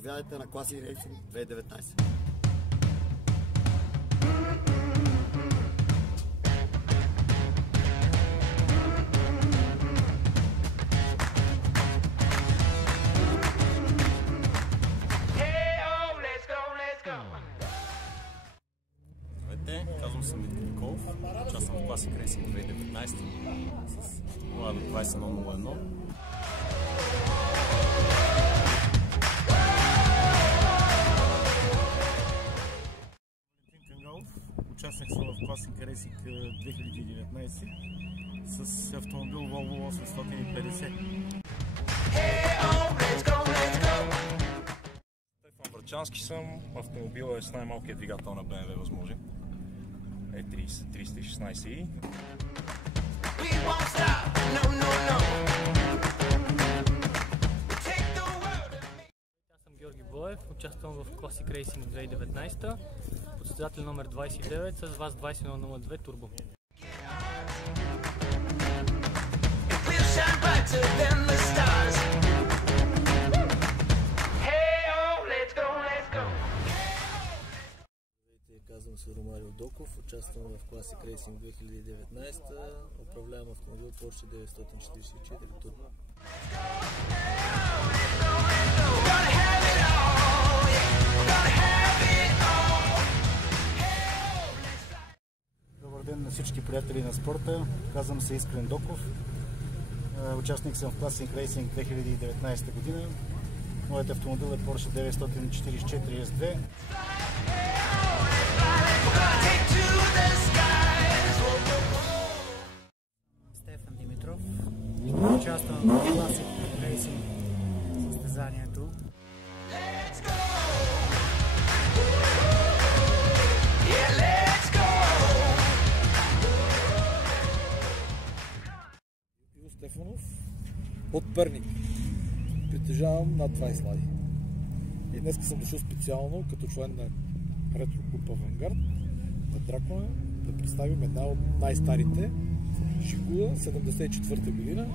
Заповядайте на Classic Racing 2019. Здравейте, казвам се Митко Николов, участвам в Classic Racing 2019 с 0 до 21.01. Участник съм в Classic Racing 2019 с автомобил Volvo 850. Стефан Врачански съм. Автомобилът е с най-малкият двигател на BMW възможен. E316i. Аз съм Георги Боев, участвам в Classic Racing 2019, подсъстезател номер 29 с ВАЗ 2102 Turbo. Казвам се Ромарио Доков, участвам в Classic Racing 2019, управлявам автомобил Porsche 944 Turbo. Добър ден на всички приятели на спорта, казвам се Искрен Доков, участник съм в Classic Racing 2019 година. Моят автомобил е Porsche 944 S2. Стефан Димитров, участвам в Classic Racing състезанието. Иво Стефанов от Перник. Притежавам над 20 лади. И днес съм дошъл специално като член на ретро клуб Авангард на Дракона да представим една от най-старите Жигула 74-та година